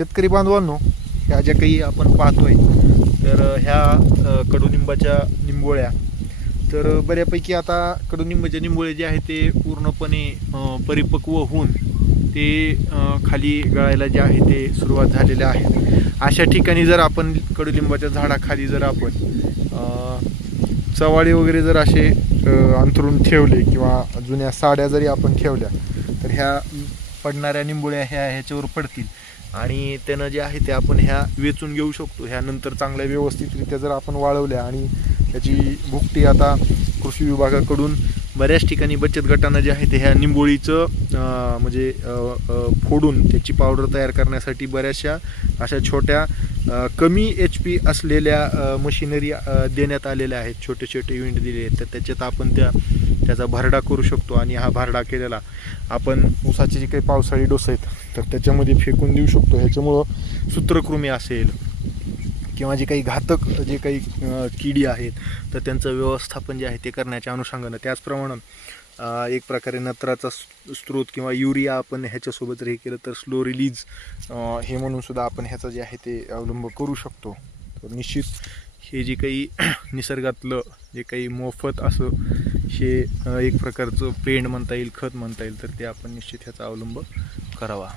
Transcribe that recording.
शेतकरी बांधवांनो ह्या ज्या काही आपण पाहतोय तर ह्या कडुनिंबाच्या निंबोळ्या. तर बऱ्यापैकी आता कडुनिंबाचे निंबोळे जे आहे ते पूर्णपणे परिपक्व होऊन ते खाली गळायला जे आहे ते सुरुवात झालेल्या आहेत अशा ठिकाणी जर आपण कडुलिंबाच्या झाडाखाली जर आपण चवाळी वगैरे जर असे अंथरून ठेवले किंवा जुन्या साड्या जरी आपण ठेवल्या तर ह्या पडणाऱ्या निंबोळ्या ह्या ह्याच्यावर पडतील. आणि त्यानं जे आहे ते आपण ह्या वेचून घेऊ शकतो. ह्यानंतर चांगल्या व्यवस्थितरित्या जर आपण वाळवल्या आणि त्याची भुकटी आता कृषी विभागाकडून बऱ्याच ठिकाणी बचत गटानं जे आहे ते ह्या निंबोळीचं म्हणजे फोडून त्याची पावडर तयार करण्यासाठी बऱ्याचशा अशा छोट्या कमी एच पी असलेल्या मशिनरी देण्यात आलेल्या आहेत. छोटे छोटे युनिट दिले आहेत. तर त्याच्यात आपण त्या त्याचा भरडा करू शकतो आणि हा भरडा केलेला आपण ऊसाचे जे काही पावसाळी डोस आहेत तर त्याच्यामध्ये फेकून देऊ शकतो. ह्याच्यामुळं सूत्रकृमी असेल किंवा जे काही घातक जे काही किडी आहेत तर त्यांचं व्यवस्थापन जे आहे ते करण्याच्या अनुषंगानं. त्याचप्रमाणे एक प्रकारे नत्राचा स्त्रोत स्रोत किंवा युरिया आपण ह्याच्यासोबत जर हे केलं तर स्लो रिलीज हे म्हणून सुद्धा आपण ह्याचा जे आहे ते अवलंब करू शकतो. तर निश्चित हे जे काही निसर्गातलं जे काही मोफत असं हे एक प्रकारचं पेंड म्हणता येईल खत म्हणता येईल तर ते आपण निश्चित ह्याचा अवलंब करावा.